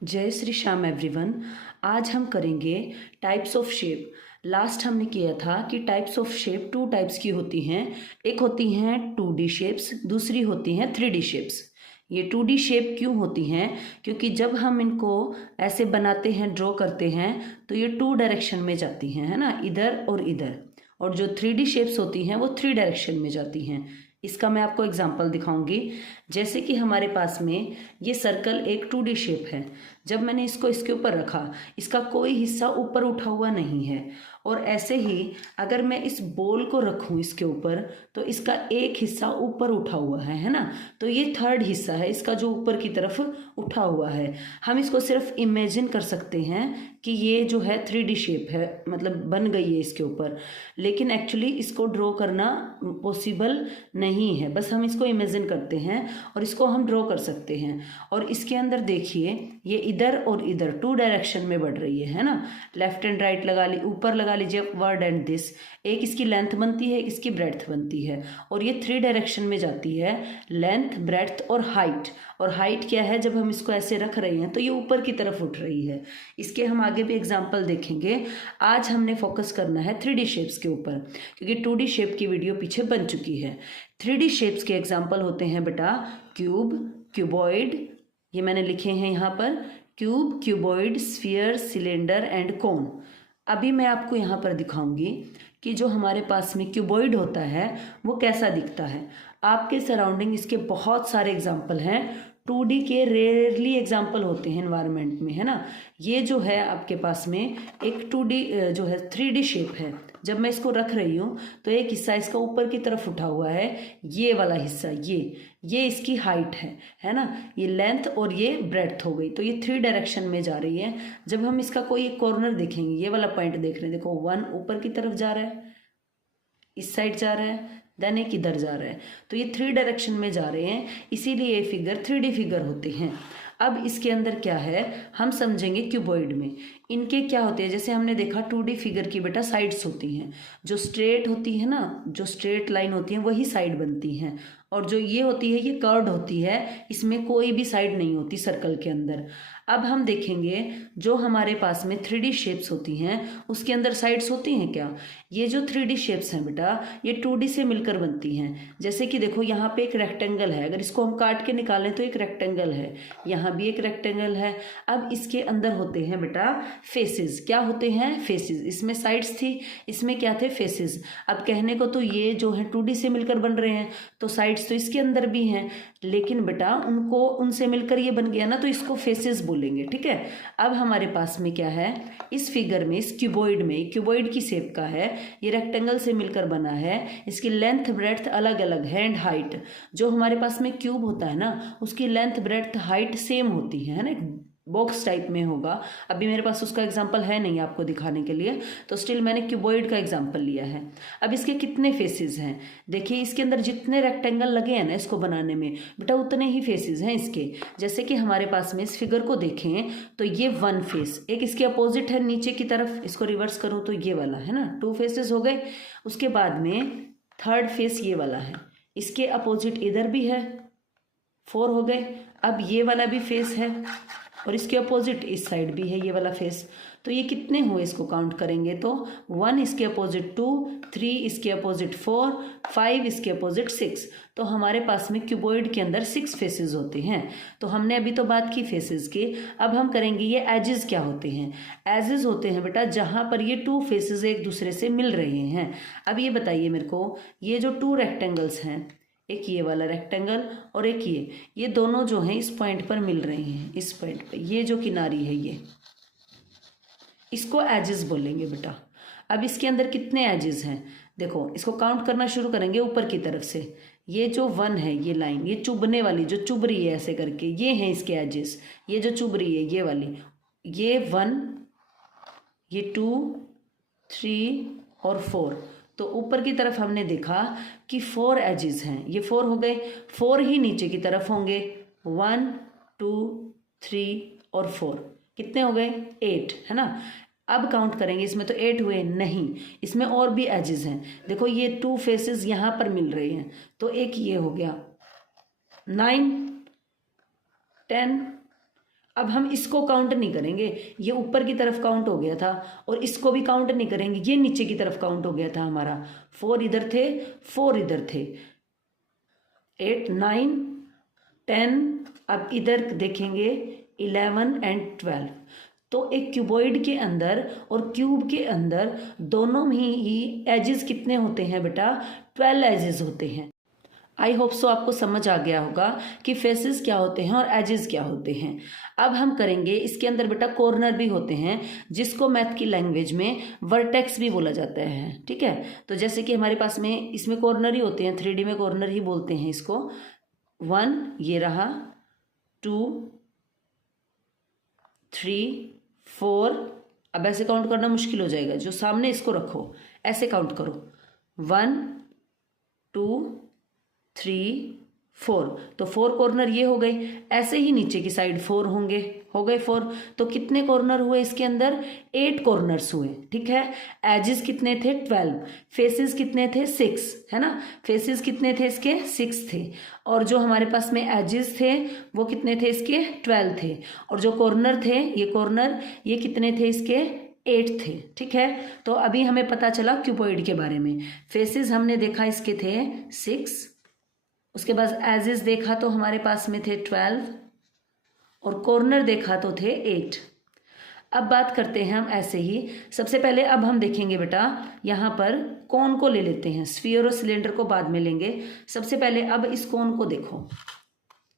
जय श्री श्याम एवरीवन। आज हम करेंगे टाइप्स ऑफ शेप। लास्ट हमने किया था कि types of shape two types की होती हैं। एक होती हैं 2D शेप्स, दूसरी होती हैं 3D शेप्स। ये 2D शेप क्यों होती हैं? क्योंकि जब हम इनको ऐसे बनाते हैं, ड्रॉ करते हैं, तो ये 2 डायरेक्शन में जाती हैं, है ना, इधर और इधर। और जो 3D शेप्स होती हैं वो 3 डायरेक्शन में जाती हैं। इसका मैं आपको एग्जांपल दिखाऊंगी। जैसे कि हमारे पास में ये सर्कल एक 2D शेप है। जब मैंने इसको इसके ऊपर रखा, इसका कोई हिस्सा ऊपर उठा हुआ नहीं है। और ऐसे ही अगर मैं इस बॉल को रखूं इसके ऊपर, तो इसका एक हिस्सा ऊपर उठा हुआ है ना। तो ये थर्ड हिस्सा है इसका जो ऊपर की तरफ उठा हुआ है। हम इसको सिर्फ इमेजिन कर सकते हैं कि ये जो है 3D शेप है, मतलब बन गई है इसके ऊपर। लेकिन एक्चुअली इसको ड्रॉ करना पॉसिबल नहीं है, बस हम इसको इमेजिन करते हैं और इसको हम ड्रॉ कर सकते हैं। और इसके अंदर देखिए, ये इधर और इधर 2 डायरेक्शन में बढ़ रही है ना। लेफ्ट एंड राइट लगा ली, ऊपर लगा लीजिए वर्ड एंड दिस। एक इसकी लेंथ बनती है, एक इसकी ब्रेड्थ बनती है। और ये 3 डायरेक्शन में जाती है, लेंथ, ब्रेड्थ और हाइट। और हाइट क्या है, जब हम इसको ऐसे रख रहे हैं तो ये ऊपर की तरफ उठ रही है। इसके हम आगे भी एग्जाम्पल देखेंगे। आज हमने फोकस करना है 3D शेप्स के ऊपर, क्योंकि 2D शेप की वीडियो पीछे बन चुकी है। 3D शेप्स के एग्जाम्पल होते हैं बेटा क्यूब, क्यूबॉइड, ये मैंने लिखे हैं यहाँ पर, cube, cuboid, sphere, cylinder and कोन। अभी मैं आपको यहाँ पर दिखाऊंगी कि जो हमारे पास में क्यूबॉइड होता है वो कैसा दिखता है। आपके सराउंडिंग इसके बहुत सारे एग्जाम्पल हैं। 2D के रेयरली एग्जाम्पल होते हैं एनवायरनमेंट में, है ना। ये जो है आपके पास में एक 2D जो है 3D शेप है। जब मैं इसको रख रही हूँ तो एक हिस्सा इसका ऊपर की तरफ उठा हुआ है, ये वाला हिस्सा, ये इसकी हाइट है ना। ये लेंथ और ये ब्रेड्थ हो गई, तो ये 3 डायरेक्शन में जा रही है। जब हम इसका कोई एक कॉर्नर देखेंगे, ये वाला पॉइंट देख रहे हैं, देखो 1 ऊपर की तरफ जा रहा है, इस साइड जा रहा है, देन एक इधर जा रहा है। तो ये 3 डायरेक्शन में जा रहे हैं, इसीलिए ये फिगर 3D फिगर होते हैं। अब इसके अंदर क्या है हम समझेंगे क्यूबॉइड में। इनके क्या होते हैं, जैसे हमने देखा 2D फिगर की बेटा साइड्स होती हैं। जो स्ट्रेट होती है ना, जो स्ट्रेट लाइन होती है वही साइड बनती हैं। और जो ये होती है ये कर्व्ड होती है, इसमें कोई भी साइड नहीं होती सर्कल के अंदर। अब हम देखेंगे जो हमारे पास में 3D शेप्स होती हैं उसके अंदर साइड्स होती हैं क्या। ये जो 3D शेप्स हैं बेटा ये 2D से मिलकर बनती हैं। जैसे कि देखो यहाँ पे एक रेक्टेंगल है, अगर इसको हम काट के निकालें तो एक रेक्टेंगल है, यहाँ भी एक रेक्टेंगल है। अब इसके अंदर होते हैं बेटा फेसेस। क्या होते हैं? फेसेस। इसमें साइड्स थी, इसमें क्या थे? फेसेस। अब कहने को तो ये जो है 2D से मिलकर बन रहे हैं, तो साइड्स तो इसके अंदर भी हैं, लेकिन बेटा उनको उनसे मिलकर ये बन गया ना, तो इसको फेसेस बोलेंगे, ठीक है। अब हमारे पास में क्या है इस फिगर में, इस क्यूबॉइड में, क्यूबॉइड की शेप का है, ये रेक्टेंगल से मिलकर बना है। इसकी लेंथ ब्रेड्थ अलग अलग है एंड हाइट। जो हमारे पास में क्यूब होता है ना उसकी लेंथ ब्रेड्थ हाइट सेम होती है ना, बॉक्स टाइप में होगा। अभी मेरे पास उसका एग्जांपल है नहीं आपको दिखाने के लिए, तो स्टिल मैंने क्यूबॉइड का एग्जांपल लिया है। अब इसके कितने फेसेस हैं देखिए, इसके अंदर जितने रेक्टेंगल लगे हैं ना इसको बनाने में बेटा उतने ही फेसेस हैं इसके। जैसे कि हमारे पास में इस फिगर को देखें तो ये 1 फेस, एक इसके अपोजिट है नीचे की तरफ, इसको रिवर्स करूँ तो ये वाला है ना, 2 फेसेस हो गए। उसके बाद में 3rd फेस ये वाला है, इसके अपोजिट इधर भी है, 4 हो गए। अब ये वाला भी फेस है और इसके अपोजिट इस साइड भी है ये वाला फेस। तो ये कितने हुए इसको काउंट करेंगे तो 1 इसके अपोजिट 2, 3 इसके अपोजिट 4, 5 इसके अपोजिट 6। तो हमारे पास में क्यूबॉइड के अंदर 6 फेसेस होते हैं। तो हमने अभी तो बात की फेसेस की, अब हम करेंगे ये एजेस क्या होते हैं। एजेस होते हैं बेटा जहाँ पर ये 2 फेसेस एक दूसरे से मिल रहे हैं। अब ये बताइए मेरे को, ये जो 2 रेक्टेंगल्स हैं, एक ये वाला रेक्टेंगल और एक ये दोनों जो हैं इस पॉइंट पर मिल रहे हैं, इस पॉइंट पर ये जो किनारी है ये, इसको एजेस बोलेंगे बेटा। अब इसके अंदर कितने एजेस हैं देखो, इसको काउंट करना शुरू करेंगे ऊपर की तरफ से। ये जो 1 है ये लाइन, ये चुभने वाली जो चुभ रही है ऐसे करके, ये हैं इसके एजेस। ये जो चुभ रही है ये वाली, ये 1, ये 2, 3 और 4। तो ऊपर की तरफ हमने देखा कि 4 एजेस हैं, ये 4 हो गए। 4 ही नीचे की तरफ होंगे, 1, 2, 3 और 4, कितने हो गए? 8, है ना। अब काउंट करेंगे, इसमें तो 8 हुए नहीं, इसमें और भी एजेस हैं। देखो ये 2 फेसेस यहाँ पर मिल रहे हैं, तो एक ये हो गया, 9, 10, अब हम इसको काउंट नहीं करेंगे, ये ऊपर की तरफ काउंट हो गया था, और इसको भी काउंट नहीं करेंगे, ये नीचे की तरफ काउंट हो गया था हमारा। 4 इधर थे, 4 इधर थे, 8 9 10, अब इधर देखेंगे 11 एंड 12। तो एक क्यूबॉइड के अंदर और क्यूब के अंदर दोनों में ही एजेस कितने होते हैं बेटा? 12 एजेस होते हैं। आई होप सो आपको समझ आ गया होगा कि फेसेस क्या होते हैं और एजेस क्या होते हैं। अब हम करेंगे इसके अंदर बेटा कॉर्नर भी होते हैं, जिसको मैथ की लैंग्वेज में वर्टेक्स भी बोला जाता है, ठीक है। तो जैसे कि हमारे पास में इसमें कॉर्नर ही होते हैं, 3D में कॉर्नर ही बोलते हैं इसको। 1 ये रहा, 2 3 4, अब ऐसे काउंट करना मुश्किल हो जाएगा, जो सामने इसको रखो ऐसे काउंट करो, 1 2 3 4। तो 4 कॉर्नर ये हो गए, ऐसे ही नीचे की साइड 4 होंगे, हो गए 4। तो कितने कॉर्नर हुए इसके अंदर? 8 कॉर्नर्स हुए, ठीक है। एजेस कितने थे? 12। फेसेस कितने थे? 6, है ना। फेसेस कितने थे इसके? 6 थे। और जो हमारे पास में एजेस थे वो कितने थे इसके? 12 थे। और जो कॉर्नर थे, ये कॉर्नर, ये कितने थे इसके? 8 थे, ठीक है। तो अभी हमें पता चला क्यूबॉइड के बारे में। फेसेस हमने देखा इसके थे 6, उसके बाद एजेस देखा तो हमारे पास में थे 12, और कॉर्नर देखा तो थे 8। अब बात करते हैं हम ऐसे ही। सबसे पहले अब हम देखेंगे बेटा, यहाँ पर कोन को ले लेते हैं, स्फीयर और सिलेंडर को बाद में लेंगे। सबसे पहले अब इस कोन को देखो,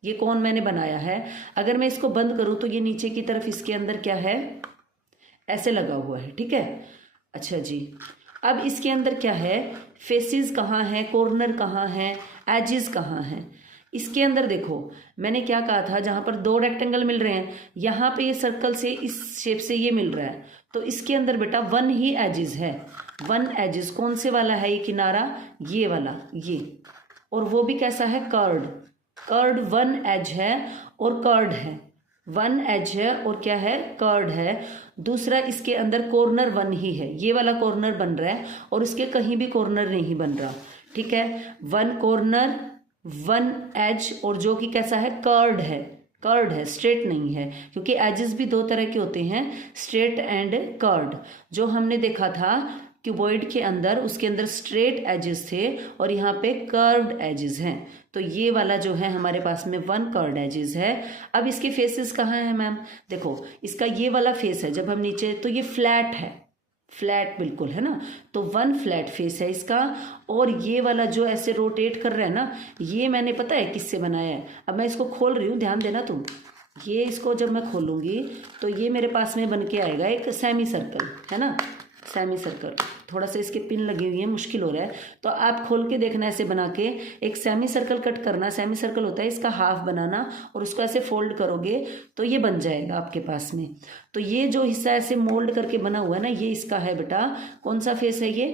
ये कोन मैंने बनाया है। अगर मैं इसको बंद करूँ तो ये नीचे की तरफ इसके अंदर क्या है? ऐसे लगा हुआ है, ठीक है। अच्छा जी, अब इसके अंदर क्या है? फेसेस कहाँ है, कॉर्नर कहाँ है, एजेस कहाँ हैं? इसके अंदर देखो, मैंने क्या कहा था, जहाँ पर 2 रेक्टेंगल मिल रहे हैं, यहाँ पे ये सर्कल से इस शेप से ये मिल रहा है, तो इसके अंदर बेटा 1 ही एजेस है। 1 एजेस कौन से वाला है? ये किनारा, ये वाला, ये। और वो भी कैसा है? कर्ड। कर्ड 1 एज है और कर्ड है, 1 एज है और क्या है? कर्ड है। दूसरा इसके अंदर कॉर्नर 1 ही है, ये वाला कॉर्नर बन रहा है, और इसके कहीं भी कॉर्नर नहीं बन रहा, ठीक है। 1 कॉर्नर, 1 एज, और जो कि कैसा है? कर्ड है, कर्ड है, स्ट्रेट नहीं है, क्योंकि एजेस भी 2 तरह के होते हैं, स्ट्रेट एंड कर्ड। जो हमने देखा था क्यूबॉइड के अंदर, उसके अंदर स्ट्रेट एजेस थे और यहाँ पे कर्व्ड एजेस हैं। तो ये वाला जो है हमारे पास में 1 कर्व्ड एजेस है। अब इसके फेसेस कहाँ हैं मैम? देखो, इसका ये वाला फेस है, जब हम नीचे, तो ये फ्लैट है, फ्लैट बिल्कुल, है ना। तो 1 फ्लैट फेस है इसका। और ये वाला जो ऐसे रोटेट कर रहा है ना, ये मैंने पता है किससे बनाया है। अब मैं इसको खोल रही हूँ, ध्यान देना तुम। ये इसको जब मैं खोलूँगी तो ये मेरे पास में बन के आएगा एक सेमी सर्कल, है ना, सेमी सर्कल। थोड़ा सा इसके पिन लगी हुई है, मुश्किल हो रहा है, तो आप खोल के देखना, ऐसे बना के एक सेमी सर्कल कट करना। सेमी सर्कल होता है इसका हाफ बनाना, और उसको ऐसे फोल्ड करोगे तो ये बन जाएगा आपके पास में। तो ये जो हिस्सा ऐसे मोल्ड करके बना हुआ है ना, ये इसका है बेटा, कौन सा फेस है? ये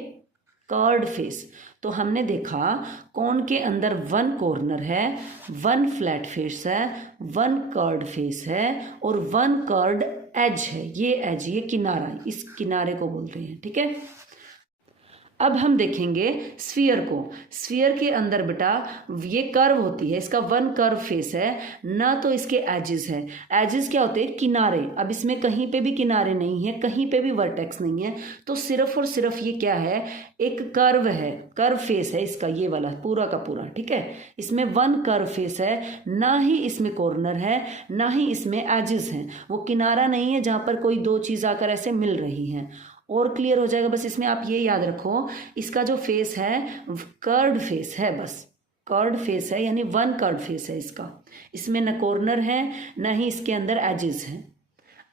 कर्ड फेस। तो हमने देखा कोन के अंदर 1 कॉर्नर है, 1 फ्लैट फेस है, 1 कर्ड फेस है, और 1 कर्ड एज है। ये एज, ये किनारा, इस किनारे को बोल रहे हैं, ठीक है। अब हम देखेंगे स्फीयर को। स्फीयर के अंदर बेटा ये कर्व होती है, इसका 1 कर्व फेस है ना, तो इसके एजेस है। एजेस क्या होते हैं? किनारे। अब इसमें कहीं पे भी किनारे नहीं है, कहीं पे भी वर्टेक्स नहीं है, तो सिर्फ और सिर्फ ये क्या है? एक कर्व है, कर्व फेस है इसका, ये वाला पूरा का पूरा, ठीक है। इसमें 1 कर्व फेस है, ना ही इसमें कॉर्नर है, ना ही इसमें एजेस हैं। वो किनारा नहीं है जहाँ पर कोई 2 चीज़ आकर ऐसे मिल रही हैं। और क्लियर हो जाएगा। बस इसमें आप ये याद रखो, इसका जो फेस है कर्ड फेस है, बस कर्ड फेस है, यानी 1 कर्ड फेस है इसका। इसमें न कॉर्नर है, न ही इसके अंदर एजेस हैं।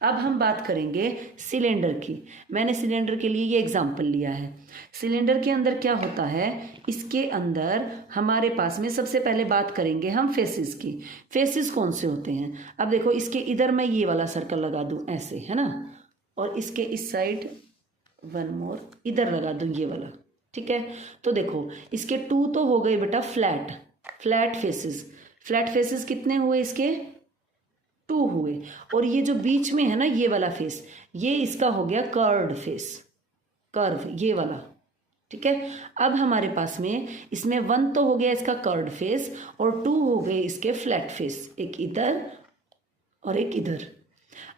अब हम बात करेंगे सिलेंडर की। मैंने सिलेंडर के लिए ये एग्जाम्पल लिया है। सिलेंडर के अंदर क्या होता है? इसके अंदर हमारे पास में सबसे पहले बात करेंगे हम फेसिस की। फेसिस कौन से होते हैं? अब देखो, इसके इधर मैं ये वाला सर्कल लगा दूं ऐसे, है ना, और इसके इस साइड 1 मोर इधर लगा दूं ये वाला, ठीक है। तो देखो, इसके 2 तो हो गए बेटा flat, flat faces. Flat faces कितने हुए इसके? 2 हुए। और ये जो बीच में है ना ये वाला फेस, ये इसका हो गया कर्व्ड फेस, कर्व ये वाला, ठीक है। अब हमारे पास में इसमें 1 तो हो गया इसका कर्व्ड फेस, और 2 हो गए इसके फ्लैट फेस, एक इधर और एक इधर।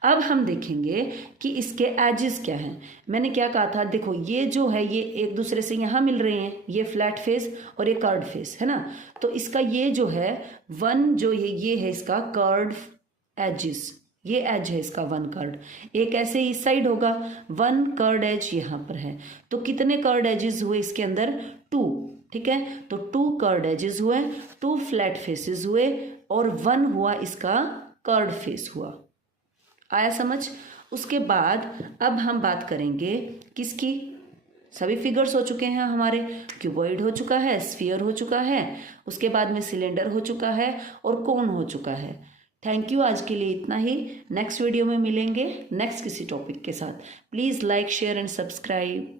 अब हम देखेंगे कि इसके एजेस क्या हैं। मैंने क्या कहा था, देखो ये जो है ये एक दूसरे से यहाँ मिल रहे हैं, ये फ्लैट फेस और ये कर्ड फेस है ना। तो इसका ये जो है वन, जो ये है इसका कर्ड एजेस, ये एज है इसका वन कर्ड। एक ऐसे इस साइड होगा, वन कर्ड एज यहाँ पर है। तो कितने कर्ड एजेस हुए इसके अंदर, 2। ठीक है, तो 2 कर्ड एजेस हुए, 2 फ्लैट फेसेस हुए और 1 हुआ इसका कर्ड फेस हुआ। आया समझ। उसके बाद अब हम बात करेंगे किसकी, सभी फिगर्स हो चुके हैं हमारे, क्यूबॉइड हो चुका है, स्फीयर हो चुका है, उसके बाद में सिलेंडर हो चुका है और कोन हो चुका है। थैंक यू, आज के लिए इतना ही। नेक्स्ट वीडियो में मिलेंगे नेक्स्ट किसी टॉपिक के साथ। Please like share and subscribe.